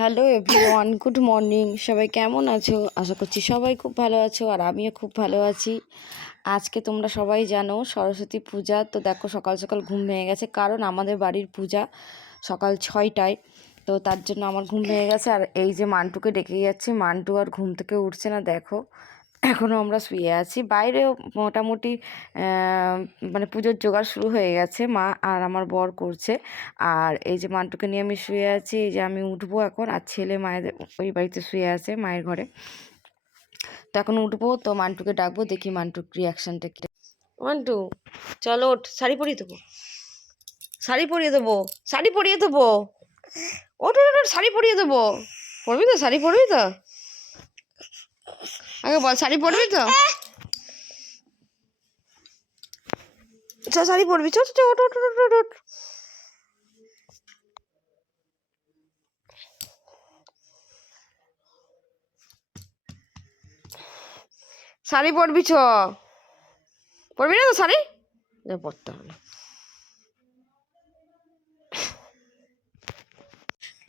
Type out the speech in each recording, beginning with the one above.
Hello everyone, good morning. সবাই কেমন আছো? আশা করছি সবাই খুব ভালো আছো, আর আমিও খুব ভালো আছি। আজকে তোমরা সবাই জানো সরস্বতী পূজা। তো দেখো সকাল সকাল ঘুম ভেঙে গেছে, কারণ আমাদের বাড়ির পূজা সকাল 6টায়। তো তার জন্য আমার ঘুম ভেঙে গেছে। আর এই যে মান্টুকে ডেকে যাচ্ছি, মান্টু আর ঘুম থেকে উঠছে না। দেখো এখনও আমরা শুয়ে আছি। বাইরেও মোটামুটি মানে পুজোর জোগাড় শুরু হয়ে গেছে, মা আর আমার বর করছে। আর এই যে মান্টুকে নিয়ে আমি শুয়ে আছি। এই যে আমি উঠবো এখন, আর ছেলে মায়ের ওই বাড়িতে শুয়ে আছে মায়ের ঘরে। তো এখন উঠবো, তো মান্টুকে ডাকবো, দেখি মান্টুর রিয়াকশানটা কি। মান্টু চলো ওঠ, শাড়ি পরিয়ে দেবো, শাড়ি পরিয়ে দেবো, শাড়ি পরিয়ে দেবো, ওঠ ওঠ ওঠ, শাড়ি পরিয়ে দেবো। পরবি তো, শাড়ি পরবি তো? আগে বল, শাড়ি পরবি তো? শাড়ি পরবি, চল চল, ওঠ ওঠ ওঠ ওঠ ওঠ। শাড়ি পরবি, পরবি না তো শাড়ি? পরতে হবে।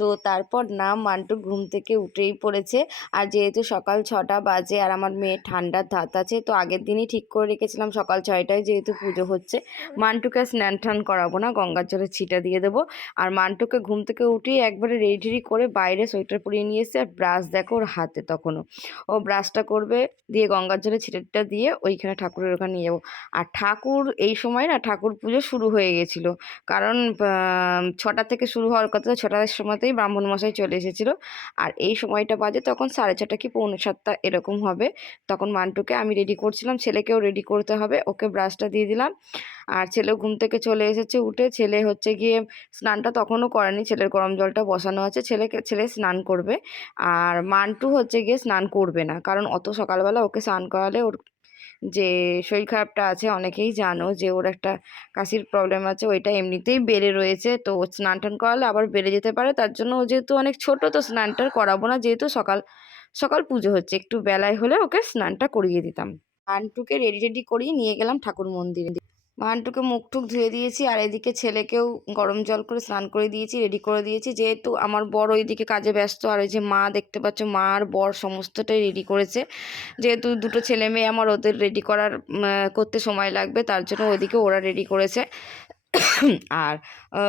তো তারপর না মান্টু ঘুম থেকে উঠেই পড়েছে। আর যেহেতু সকাল 6টা বাজে আর আমার মেয়ের ঠান্ডার ধাত আছে, তো আগের দিনই ঠিক করে রেখেছিলাম সকাল 6টায় যেহেতু পুজো হচ্ছে, মান্টুকে স্নান টান করাবো না, গঙ্গার জলে ছিটা দিয়ে দেবো। আর মান্টুকে ঘুম থেকে উঠিয়ে একবারে রেডি করে বাইরে সোয়েটার পরিয়ে নিয়ে এসে, আর ব্রাশ দেখো ওর হাতে, তখনও ও ব্রাশটা করবে, দিয়ে গঙ্গার জলে ছিটাটা দিয়ে ওইখানে ঠাকুরের ওখানে নিয়ে যাবো। আর ঠাকুর এই সময় না ঠাকুর পুজো শুরু হয়ে গেছিলো, কারণ 6টা থেকে শুরু হওয়ার কথা। 6টার সময়তেই ব্রাহ্মণ মশাই চলে এসেছিলো। আর এই সময়টা বাজে তখন 6:30 কি 6:45 এরকম হবে। তখন মান্টুকে আমি রেডি করছিলাম, ছেলেকেও রেডি করতে হবে, ওকে ব্রাশটা দিয়ে দিলাম। আর ছেলেও ঘুম থেকে চলে এসেছে উঠে। ছেলে হচ্ছে গিয়ে স্নানটা তখনও করেনি, ছেলের গরম জলটা বসানো আছে, ছেলে স্নান করবে। আর মান্টু হচ্ছে গিয়ে স্নান করবে না, কারণ অত সকালবেলা ওকে স্নান করালে ওর যে শরীর খারাপটা আছে, অনেকেই জানো যে ওর একটা কাশির প্রবলেম আছে, ওইটা এমনিতেই বেড়ে রয়েছে। তো স্নান টান করালে আবার বেড়ে যেতে পারে, তার জন্য ও যেহেতু অনেক ছোট, তো স্নানটা করাবো না। যেহেতু সকাল সকাল পুজো হচ্ছে, একটু বেলায় হলে ওকে স্নানটা করিয়ে দিতাম। আন্টুকে রেডি করিয়ে নিয়ে গেলাম ঠাকুর মন্দিরে। মান্টুকে মুখ টুক ধুয়ে দিয়েছি, আর এদিকে ছেলেকেও গরম জল করে স্নান করে দিয়েছি, রেডি করে দিয়েছি। যেহেতু আমার বর ওইদিকে কাজে ব্যস্ত, আর ওই যে মা দেখতে পাচ্ছ, মা আর বর সমস্তটাই রেডি করেছে। যেহেতু দুটো ছেলে মেয়ে আমার, ওদের রেডি করতে সময় লাগবে, তার জন্য ওইদিকে ওরা রেডি করেছে। আর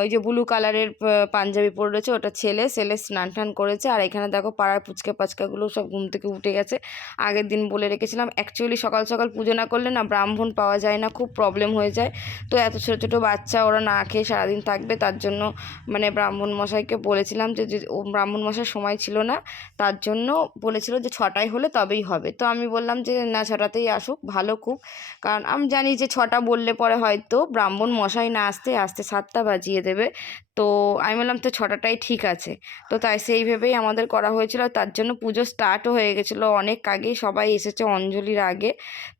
ওই যে ব্লু কালারের পাঞ্জাবি পরে রয়েছে, ওটা ছেলে স্নান টান করেছে। আর এখানে দেখো পাড়ার পুচকা পাচকাগুলো সব ঘুম থেকে উঠে গেছে। আগের দিন বলে রেখেছিলাম, অ্যাকচুয়ালি সকাল সকাল পুজো না করলে না ব্রাহ্মণ পাওয়া যায় না, খুব প্রবলেম হয়ে যায়। তো এত ছোটো ছোটো বাচ্চা, ওরা না খেয়ে সারাদিন থাকবে, তার জন্য মানে ব্রাহ্মণ মশাইকে বলেছিলাম যে ও ব্রাহ্মণ মশাই সময় ছিল না, তার জন্য বলেছিল যে 6টায় হলে তবেই হবে। তো আমি বললাম যে না, 6টাতেই আসুক, ভালো খুব। কারণ আমি জানি যে 6টা বললে পরে হয়তো ব্রাহ্মণ মশাই না আসতে আসতে 7টা বাজিয়ে দেবে। তো আমি বললাম তো 6টাটাই ঠিক আছে। তো তাই সেই ভেবেই আমাদের করা হয়েছিল। তার জন্য পুজো স্টার্টও হয়ে গেছিলো অনেক আগেই, সবাই এসেছে অঞ্জলির আগে।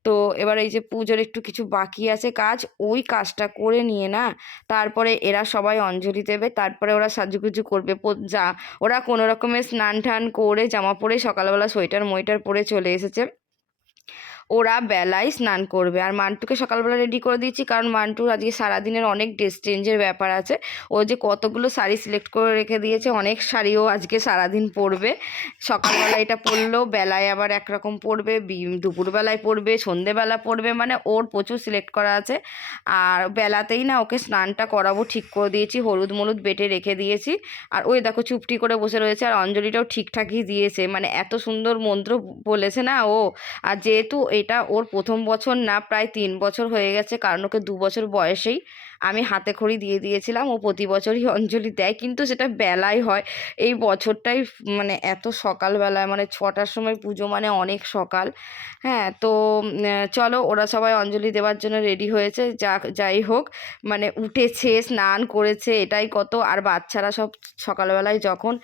তো এবার এই যে পুজোর একটু কিছু বাকি আছে কাজ, ওই কাজটা করে নিয়ে না তারপরে এরা সবাই অঞ্জলি দেবে, তারপরে ওরা সাজুগুজু করবে। যা ওরা কোনো রকমের স্নান টান করে জামা পরে সকালবেলা সোয়েটার মোয়েটার পরে চলে এসেছে, ওরা বেলায় স্নান করবে। আর মান্টুকে সকালবেলা রেডি করে দিয়েছি, কারণ মান্টুর আজকে সারাদিনের অনেক ড্রেস চেঞ্জের ব্যাপার আছে। ও যে কতগুলো শাড়ি সিলেক্ট করে রেখে দিয়েছে, অনেক শাড়িও আজকে সারাদিন পরবে। সকালবেলা এটা পরলেও বেলায় আবার একরকম পরবে, দুপুরবেলায় পরবে, সন্ধেবেলা পরবে, মানে ওর প্রচুর সিলেক্ট করা আছে। আর বেলাতেই না ওকে স্নানটা করাবো ঠিক করে দিয়েছি, হলুদ মলুদ বেটে রেখে দিয়েছি। আর ওই দেখো চুপটি করে বসে রয়েছে, আর অঞ্জলিটাও ঠিকঠাকই দিয়েছে, মানে এত সুন্দর মন্ত্র বলেছে না ও। আর যেহেতু এটা ওর প্রথম বছর না, প্রায় 3 বছর হয়ে গেছে, কারণ ওকে 2 বছর বয়সেই আমি হাতে খড়ি দিয়ে দিয়েছিলাম। ও প্রতি বছরই অঞ্জলি দেয়, কিন্তু সেটা বেলায় হয়। এই বছরটাই মানে এত সকালবেলায়, মানে 6টার সময় পুজো, মানে অনেক সকাল। হ্যাঁ, তো চলো, ওরা সবাই অঞ্জলি দেওয়ার জন্য রেডি হয়েছে। যাই হোক, মানে উঠেছে, স্নান করেছে, এটাই কত। আর বাচ্চারা সব সকালবেলায় যখন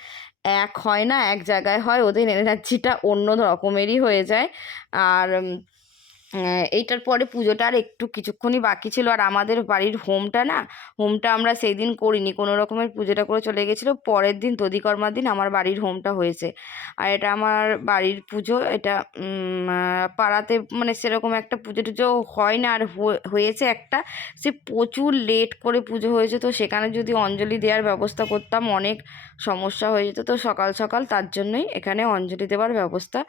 এক হয় না, এক জায়গায় হয়, ওদের এনার্জিটা অন্য রকমেরই হয়ে যায়। আর এইটার পরে পুজোটা আর একটু কিছুক্ষণই বাকি ছিল। আর আমাদের বাড়ির হোমটা আমরা সেই দিন করিনি, কোনো রকমের পুজোটা করে চলে গেছিলো। পরের দিন দধিকর্মার দিন আমার বাড়ির হোমটা হয়েছে। আর এটা আমার বাড়ির পুজো, এটা পাড়াতে মানে সেরকম একটা পুজো টুজো হয় না। আর হয়েছে একটা, সে প্রচুর লেট করে পুজো হয়েছে, তো সেখানে যদি অঞ্জলি দেওয়ার ব্যবস্থা করতাম, অনেক সমস্যা হয়ে যেত। তো সকাল সকাল তার জন্যই এখানে অঞ্জলি দেওয়ার ব্যবস্থা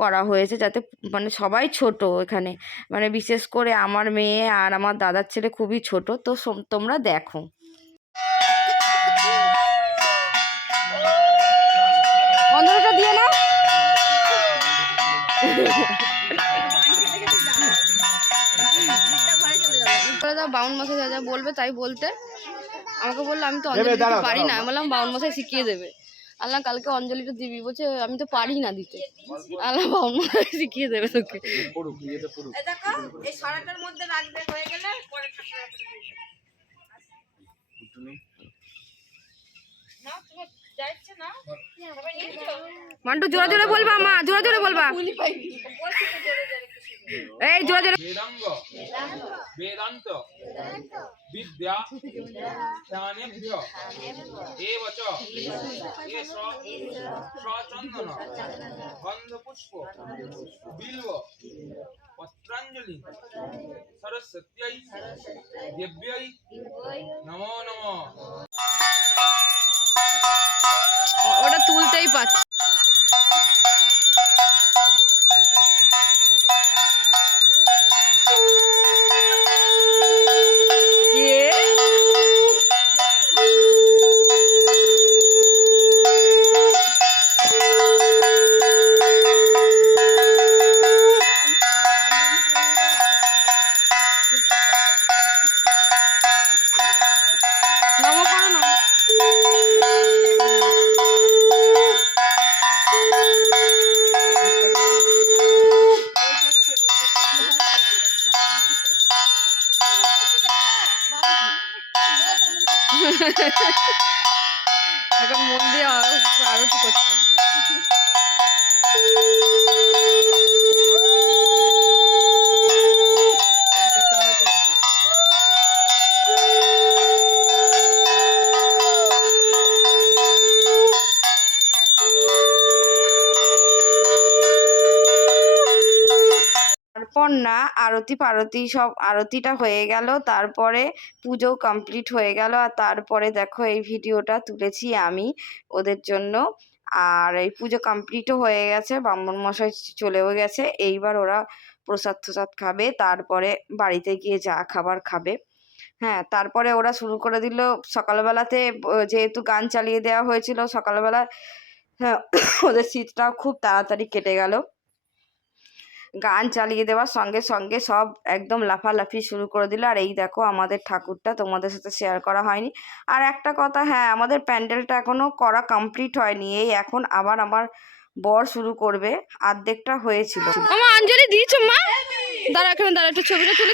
করা হয়েছে, যাতে মানে সবাই ছোট এখানে, মানে বিশেষ করে আমার মেয়ে আর আমার দাদার ছেলে খুবই ছোট। তো তোমরা দেখো। অঞ্জলিটা দিয়ে নাও। বাউন মশাই যা যা বলবে তাই বলতে, আমাকে বললো আমি তো অঞ্জলি দিতে পারি না। আমি বললাম বাউন মশাই শিখিয়ে দেবে। আল্লাহ কালকে অঞ্জলিটা দিবি, বলছে আমি তো পারি না দিতে। আল্লাহ বাউন মশাই শিখিয়ে দেবে তোকে। মান্টু জোরে জোরে বলবা, মা জোরে জোরে বলবা। এই জোরে জোরে। वेदांग वेदांत विद्या ध्यानेभ्य एव च एष सचन्दन गन्धपुष्प बिल्व पत्राञ्जलि सरस्वत्यै देव्यै नमो नमः। ওটা তুলতেই পারছি। এখন মন দিয়ে আরতি করছে। তারপর না আরতি ফারতি সব, আরতিটা হয়ে গেল, তারপরে পুজো কমপ্লিট হয়ে গেল। আর তারপরে দেখো এই ভিডিওটা তুলেছি আমি ওদের জন্য। আর এই পুজো কমপ্লিটও হয়ে গেছে, ব্রাহ্মণ মশাই চলেও গেছে। এইবার ওরা প্রসাদ টসাদ খাবে, তারপরে বাড়িতে গিয়ে যা খাবার খাবে। হ্যাঁ, তারপরে ওরা শুরু করে দিল সকালবেলাতে, যেহেতু গান চালিয়ে দেওয়া হয়েছিল সকালবেলা। হ্যাঁ, ওদের শীতটাও খুব তাড়াতাড়ি কেটে গেল। গান চালিয়ে দেওয়ার সঙ্গে সঙ্গে সব একদম লাফালাফি শুরু করে দিল। আর এই দেখো আমাদের ঠাকুরটা তোমাদের সাথে শেয়ার করা হয়নি। আর একটা কথা, হ্যাঁ আমাদের প্যান্ডেলটা এখনও করা কমপ্লিট হয়নি, এই এখন আবার আমার বর শুরু করবে, অর্ধেকটা হয়েছিল। আমার অঞ্জলি দিয়েছো মা? দাঁড়া এখানে দাঁড়া, একটু ছবিটা তুলি।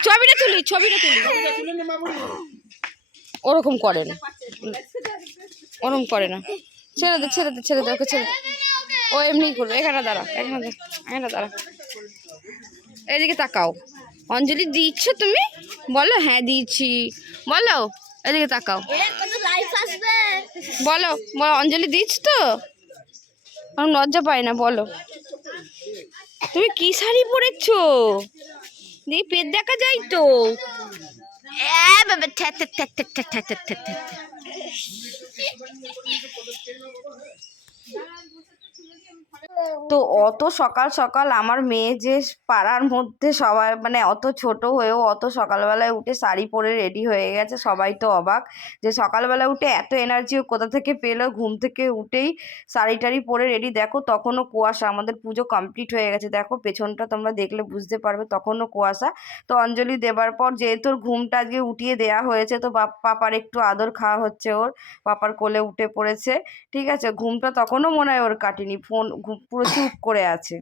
ওরকম করে না, ওরকম করে না। ছেড়ে দে ওকে ছেড়ে দে। ও এমনি করবে। এখানে দাঁড়া, এখানে দাঁড়া। এদিকে তাকাও। অঞ্জলি দিচ্ছ তুমি? বলো হ্যাঁ দিচ্ছি, বলো। এদিকে তাকাও, বলো অঞ্জলি দিচ্ছ তো? আমি লজ্জা পাই না, বলো। তুমি কি শাড়ি পরেছো? দেখি পেট দেখা যায় তো। তো অত সকাল সকাল আমার মেয়ে যে পাড়ার মধ্যে সবাই, মানে অত ছোট হয়েও অত সকালবেলায় উঠে শাড়ি পরে রেডি হয়ে গেছে, সবাই তো অবাক যে সকালবেলা উঠে এত এনার্জিও কোথা থেকে পেলো। ঘুম থেকে উঠেই শাড়ি টাড়ি পরে রেডি। দেখো তখনও কুয়াশা, আমাদের পুজো কমপ্লিট হয়ে গেছে, দেখো পেছনটা তোমরা দেখলে বুঝতে পারবে, তখনও কুয়াশা। তো অঞ্জলি দেবার পর যেহেতু ঘুমটা আজকে উঠিয়ে দেওয়া হয়েছে, তো পাপার একটু আদর খাওয়া হচ্ছে, ওর পাপার কোলে উঠে পড়েছে। ঠিক আছে, ঘুমটা তখনও মনে হয় ওর কাটেনি, পুরো চুপ করে আছে।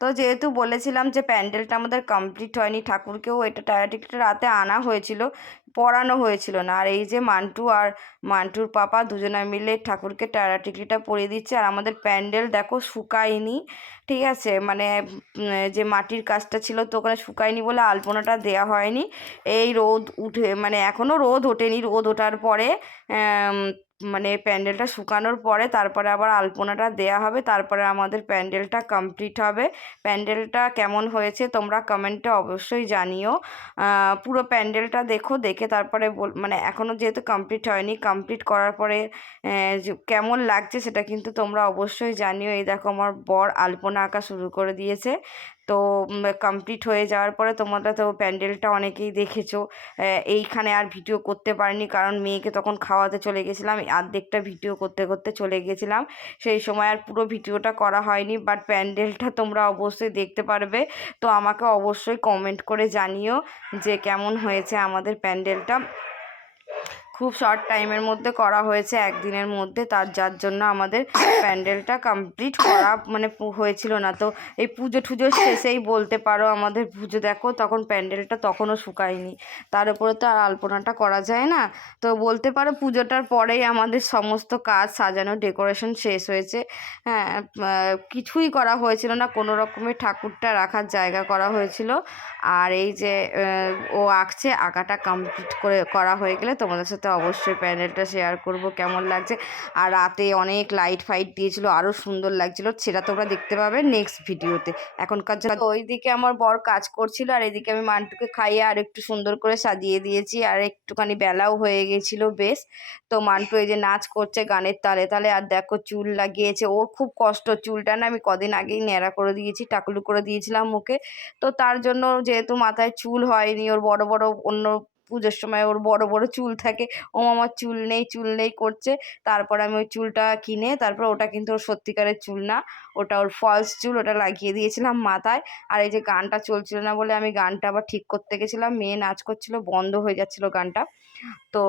তো যেহেতু বলেছিলাম যে প্যান্ডেলটা আমাদের কমপ্লিট হয়নি, ঠাকুরকেও এটা টায়াটিকটা রাতে আনা হয়েছিল, পরানো হয়েছিল না। আর এই যে মান্টু আর মান্টুর পাপা দুজনে মিলে ঠাকুরকে টায়াটিকটা পরিয়ে দিচ্ছে। আর আমাদের প্যান্ডেল দেখো শুকায়নি, ঠিক আছে, মানে যে মাটির কাজটা ছিল তো ওখানে শুকায়নি বলে আলপনাটা দেয়া হয়নি। এই রোদ উঠে, মানে এখনও রোদ ওঠেনি, রোদ ওঠার পরে মানে প্যান্ডেলটা শুকানোর পরে তারপরে আবার আলপনাটা দেয়া হবে, তারপরে আমাদের প্যান্ডেলটা কমপ্লিট হবে। প্যান্ডেলটা কেমন হয়েছে তোমরা কমেন্টে অবশ্যই জানিও। পুরো প্যান্ডেলটা দেখো, দেখে তারপরে মানে এখনও যেহেতু কমপ্লিট হয়নি, কমপ্লিট করার পরে কেমন লাগছে সেটা কিন্তু তোমরা অবশ্যই জানিও। এই দেখো আমার বর আলপনা আঁকা শুরু করে দিয়েছে। তো কমপ্লিট হয়ে যাওয়ার পরে তোমরা তো প্যান্ডেলটা অনেকেই দেখেছো। এইখানে আর ভিডিও করতে পারিনি, কারণ মেয়েকে তখন খাওয়াতে চলে গেছিলাম, অর্ধেকটা ভিডিও করতে করতে চলে গেছিলাম, সেই সময় আর পুরো ভিডিওটা করা হয়নি। বাট প্যান্ডেলটা তোমরা অবশ্যই দেখতে পারবে। তো আমাকে অবশ্যই কমেন্ট করে জানিও যে কেমন হয়েছে আমাদের প্যান্ডেলটা। খুব শর্ট টাইমের মধ্যে করা হয়েছে, একদিনের মধ্যে, যার জন্য আমাদের প্যান্ডেলটা কমপ্লিট করা মানে হয়েছিল না। তো এই পুজো টুজো শেষেই বলতে পারো, আমাদের পুজো দেখো তখন প্যান্ডেলটা তখনও শুকায়নি, তার উপরে তো আর আলপনাটা করা যায় না। তো বলতে পারো পুজোটার পরেই আমাদের সমস্ত কাজ সাজানো ডেকোরেশন শেষ হয়েছে। হ্যাঁ, কিছুই করা হয়েছিল না, কোনো রকমের ঠাকুরটা রাখার জায়গা করা হয়েছিল। আর এই যে ও আঁকছে, আঁকাটা কমপ্লিট করা হয়ে গেলে তোমাদের সাথে অবশ্যই প্যান্ডেলটা শেয়ার করব কেমন লাগছে। আর রাতে অনেক লাইট ফাইট দিয়েছিল, আরও সুন্দর লাগছিল, সেটা তোমরা দেখতে পাবে নেক্সট ভিডিওতে। এখনকার জন্য ওইদিকে আমার বর কাজ করছিল, আর এদিকে আমি মান্টুকে খাইয়ে আর একটু সুন্দর করে সাজিয়ে দিয়েছি, আর একটুখানি বেলাও হয়ে গেছিলো বেশ। তো মান্টু এই যে নাচ করছে গানের তালে তালে, আর দেখো চুল লাগিয়েছে, ওর খুব কষ্ট, চুলটা না আমি কদিন আগেই ন্যাড়া করে দিয়েছি, টাকলু করে দিয়েছিলাম মুখে। তো তার জন্য যেহেতু মাথায় চুল হয়নি, ওর বড় বড় অন্য পুজোর সময় ওর বড় বড় চুল থাকে, ও আমার চুল নেই চুল নেই করছে। তারপর আমি ওই চুলটা কিনে, তারপর ওটা কিন্তু ওর সত্যিকারের চুল না, ওটা ওর ফলস চুল, ওটা লাগিয়ে দিয়েছিলাম মাথায়। আর এই যে গানটা চলছিল না বলে আমি গানটা আবার ঠিক করতে গেছিলাম, মেয়ে নাচ করছিল, বন্ধ হয়ে যাচ্ছিল গানটা, তো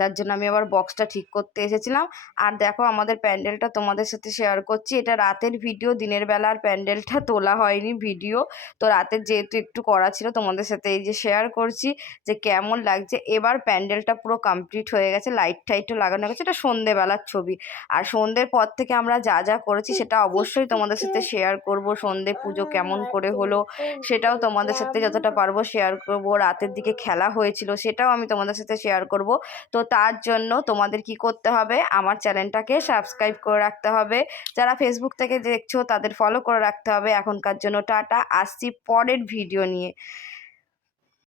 যার জন্য আমি আবার বক্সটা ঠিক করতে এসেছিলাম। আর দেখো আমাদের প্যান্ডেলটা তোমাদের সাথে শেয়ার করছি, এটা রাতের ভিডিও, দিনের বেলার প্যান্ডেলটা তোলা হয়নি ভিডিও। তো রাতের যেহেতু একটু করা ছিল, তোমাদের সাথে এই যে শেয়ার করছি যে কেমন লাগছে। এবার প্যান্ডেলটা পুরো কমপ্লিট হয়ে গেছে, লাইট টাইটও লাগানো গেছে, এটা সন্ধেবেলার ছবি। আর সন্ধ্যের পর থেকে আমরা যা যা করেছি সেটা অবশ্যই তোমাদের সাথে শেয়ার করব। সন্ধে পুজো কেমন করে হলো সেটাও তোমাদের সাথে যতটা পারবো শেয়ার করব। রাতের দিকে খেলা হয়েছিল সেটাও আমি তোমাদের সাথে শেয়ার করব। তো তার জন্য তোমাদের কি করতে হবে, আমার চ্যানেলটাকে সাবস্ক্রাইব করে রাখতে হবে, যারা ফেসবুক থেকে দেখছো তাদের ফলো করে রাখতে হবে। এখনকার জন্য টাটা, আসছি পরের ভিডিও নিয়ে।